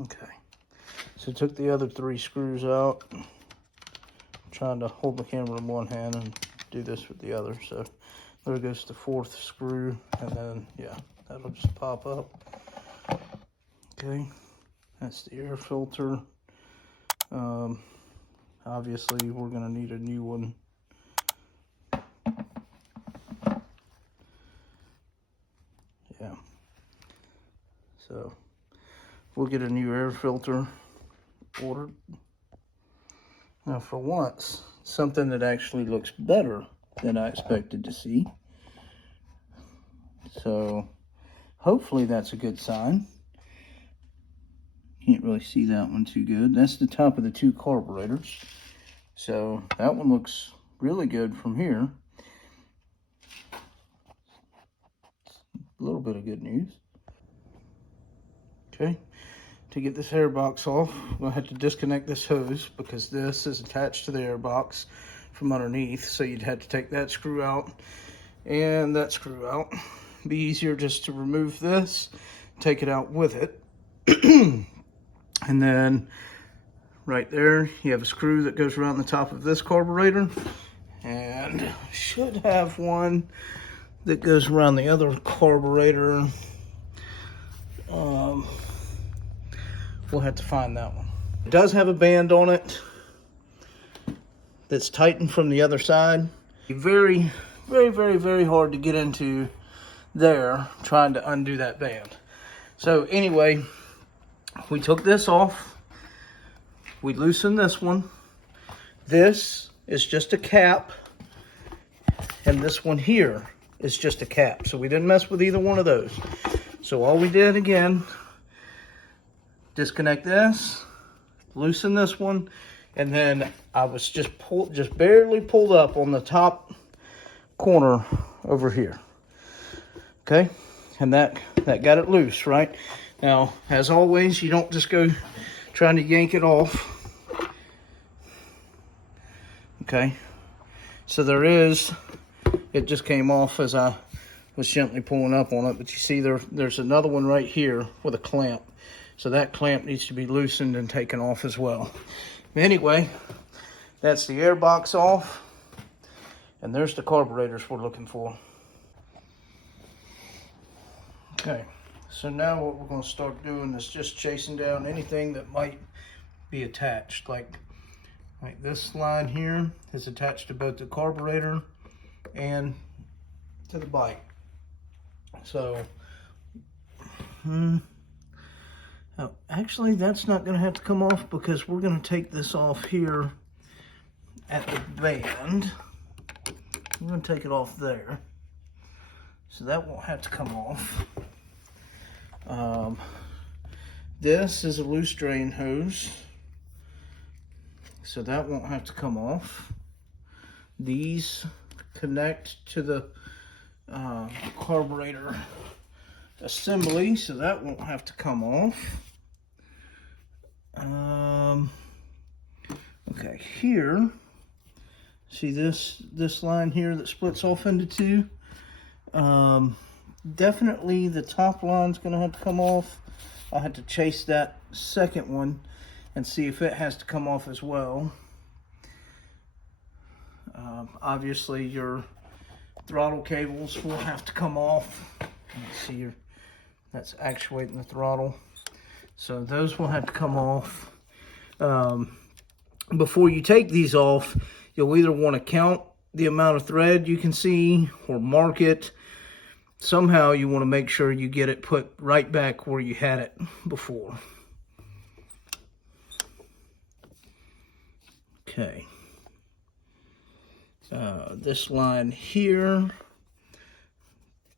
Okay, so took the other 3 screws out. I'm trying to hold the camera in one hand and do this with the other. So there goes the 4th screw, and then yeah, that'll just pop up. Okay, that's the air filter. Obviously we're gonna need a new one. Yeah, so we'll get a new air filter ordered. Now for once, something that actually looks better than I expected to see. So hopefully that's a good sign. Can't really see that one too good. That's the top of the 2 carburetors. So that one looks really good from here. A little bit of good news. Okay, to get this air box off, I'm gonna have to disconnect this hose because this is attached to the air box from underneath. So you'd have to take that screw out and that screw out. It'd be easier just to remove this, take it out with it. And then right there, you have a screw that goes around the top of this carburetor, and should have one that goes around the other carburetor. We'll have to find that one. It does have a band on it that's tightened from the other side. Very, very, very, very hard to get into there trying to undo that band. So anyway, we took this off. We loosened this one. This is just a cap, and this one here is just a cap. So we didn't mess with either one of those. So all we did, again, disconnect this, loosen this one, and then I was just barely pulled up on the top corner over here. Okay, and that got it loose, right? Now, as always, you don't just go trying to yank it off. Okay, so it just came off as I was gently pulling up on it, but you see there's another one right here with a clamp. So that clamp needs to be loosened and taken off as well. Anyway, that's the air box off, and there's the carburetors we're looking for. Okay, so now what we're going to start doing is just chasing down anything that might be attached. Like this line here is attached to both the carburetor and to the bike. So, actually that's not going to have to come off because we're going to take this off here at the band. I'm going to take it off there. So that won't have to come off. This is a loose drain hose, so that won't have to come off. These connect to the carburetor assembly, so that won't have to come off. Okay, here, see this line here that splits off into 2? Definitely the top line's gonna have to come off. I'll have to chase that second one and see if it has to come off as well. Obviously your throttle cables will have to come off. Let's see here, that's actuating the throttle. So those will have to come off. Before you take these off, you'll either want to count the amount of thread you can see or mark it. Somehow you want to make sure you get it put right back where you had it before. Okay. This line here,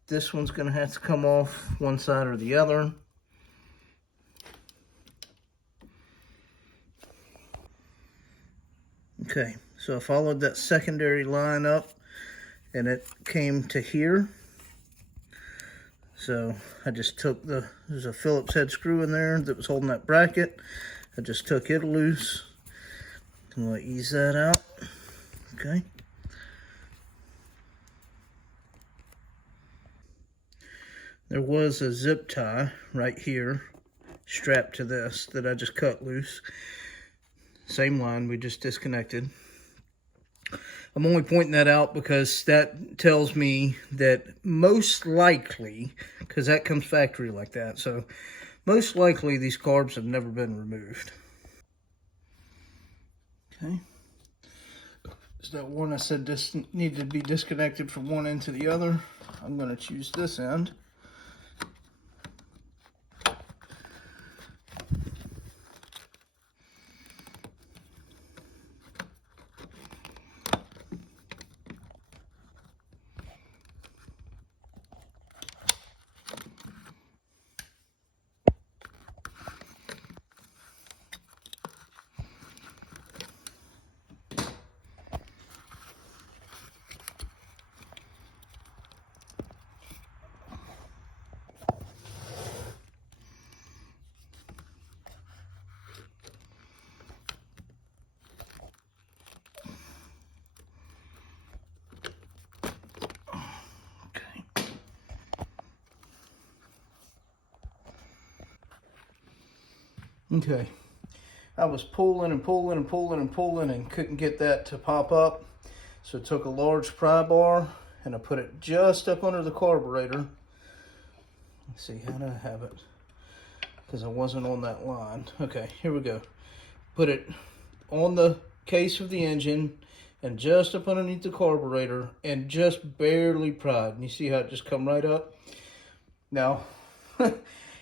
this one's going to have to come off one side or the other. Okay, so I followed that secondary line up and it came to here. So I just took there's a Phillips head screw in there that was holding that bracket. I just took it loose. I'm going to ease that out. Okay. There was a zip tie right here. strapped to this that I just cut loose. Same line we just disconnected. I'm only pointing that out because that tells me that most likely, because that comes factory like that, so most likely these carbs have never been removed. Okay. So that one I said this needed to be disconnected from one end to the other. I'm going to choose this end. Okay, I was pulling and pulling and pulling and pulling and couldn't get that to pop up. So I took a large pry bar and I put it just up under the carburetor. Let's see, how do I have it? Because I wasn't on that line. Okay, here we go. Put it on the case of the engine and just up underneath the carburetor and just barely pried. And you see how it just come right up? Now,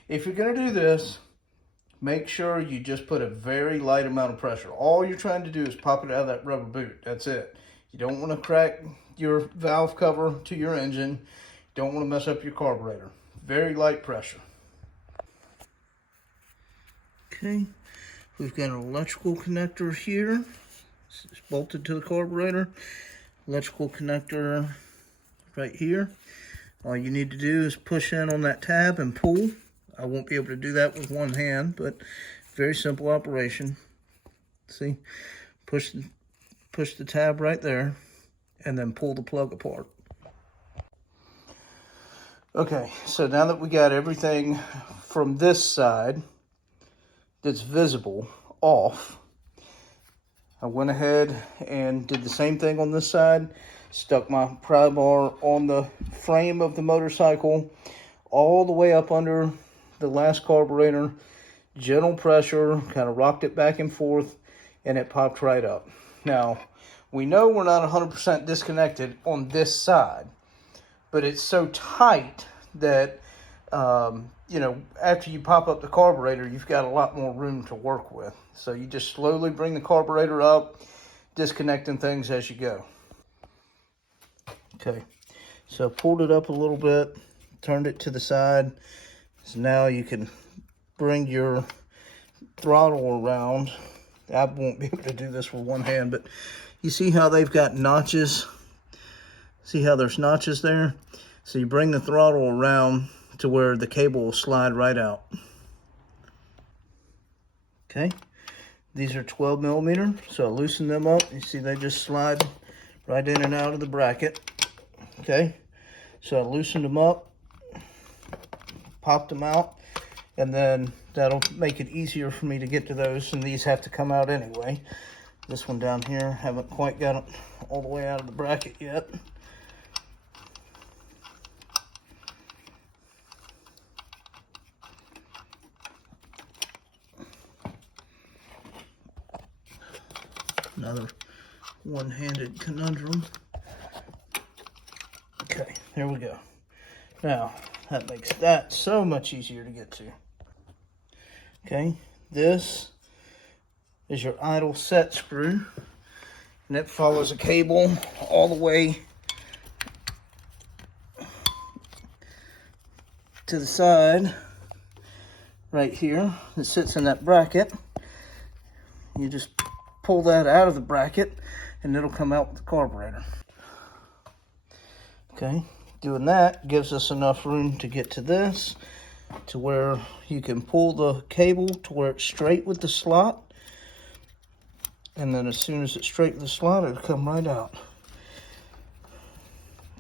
if you're gonna do this, make sure you just put a very light amount of pressure. All you're trying to do is pop it out of that rubber boot. That's it. You don't want to crack your valve cover to your engine. You don't want to mess up your carburetor. Very light pressure. Okay, we've got an electrical connector here. It's bolted to the carburetor. Electrical connector right here. All you need to do is push in on that tab and pull. I won't be able to do that with one hand, but very simple operation. See, push the tab right there and then pull the plug apart. Okay, so now that we got everything from this side that's visible off, I went ahead and did the same thing on this side. Stuck my pry bar on the frame of the motorcycle all the way up under the last carburetor, gentle pressure, kind of rocked it back and forth, and it popped right up. Now, we know we're not 100% disconnected on this side, but it's so tight that, you know, after you pop up the carburetor, you've got a lot more room to work with. So you just slowly bring the carburetor up, disconnecting things as you go. Okay, so pulled it up a little bit, turned it to the side. So now you can bring your throttle around. I won't be able to do this with one hand, but you see how they've got notches? See how there's notches there? So you bring the throttle around to where the cable will slide right out. Okay, these are 12 millimeter, so I loosen them up. You see they just slide right in and out of the bracket. Okay, so I loosened them up, popped them out, and then that'll make it easier for me to get to those, and these have to come out anyway. This one down here, haven't quite got it all the way out of the bracket yet. Another one-handed conundrum. Okay, here we go. Now, that makes that so much easier to get to. Okay, this is your idle set screw, and it follows a cable all the way to the side right here. It sits in that bracket. You just pull that out of the bracket and it'll come out with the carburetor. Okay, doing that gives us enough room to get to this, to where you can pull the cable to where it's straight with the slot, and then as soon as it's straight with the slot, it'll come right out.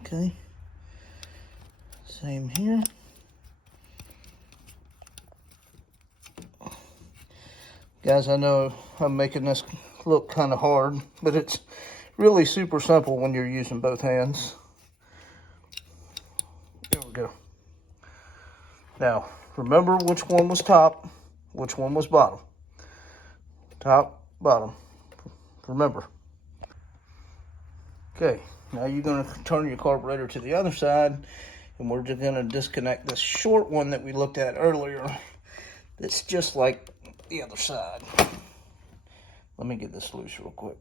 Okay, same here. Guys, I know I'm making this look kind of hard, but it's really super simple when you're using both hands. There we go. Now, remember which one was top, which one was bottom. Top, bottom. Remember. Okay, now you're going to turn your carburetor to the other side, and we're just going to disconnect this short one that we looked at earlier. It's just like the other side. Let me get this loose real quick.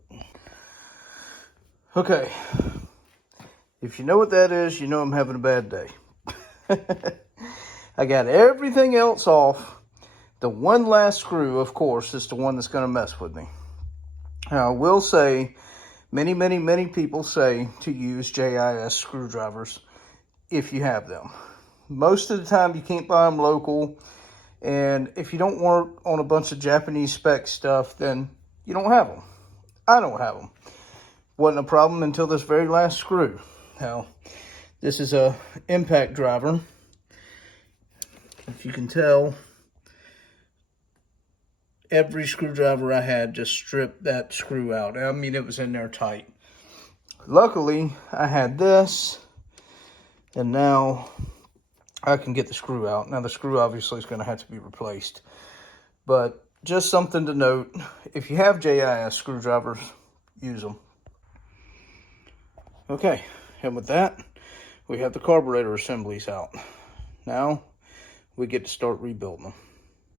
Okay, if you know what that is, you know I'm having a bad day. I got everything else off. The one last screw, of course, is the one that's going to mess with me. Now, I will say, many people say to use JIS screwdrivers if you have them. Most of the time, you can't buy them local. And if you don't work on a bunch of Japanese spec stuff, then you don't have them. I don't have them. Wasn't a problem until this very last screw. Now, this is a impact driver. If you can tell, every screwdriver I had just stripped that screw out. I mean, it was in there tight. Luckily, I had this, and now I can get the screw out. Now, the screw obviously is going to have to be replaced. But just something to note, if you have JIS screwdrivers, use them. Okay, and with that, we have the carburetor assemblies out. Now, we get to start rebuilding them.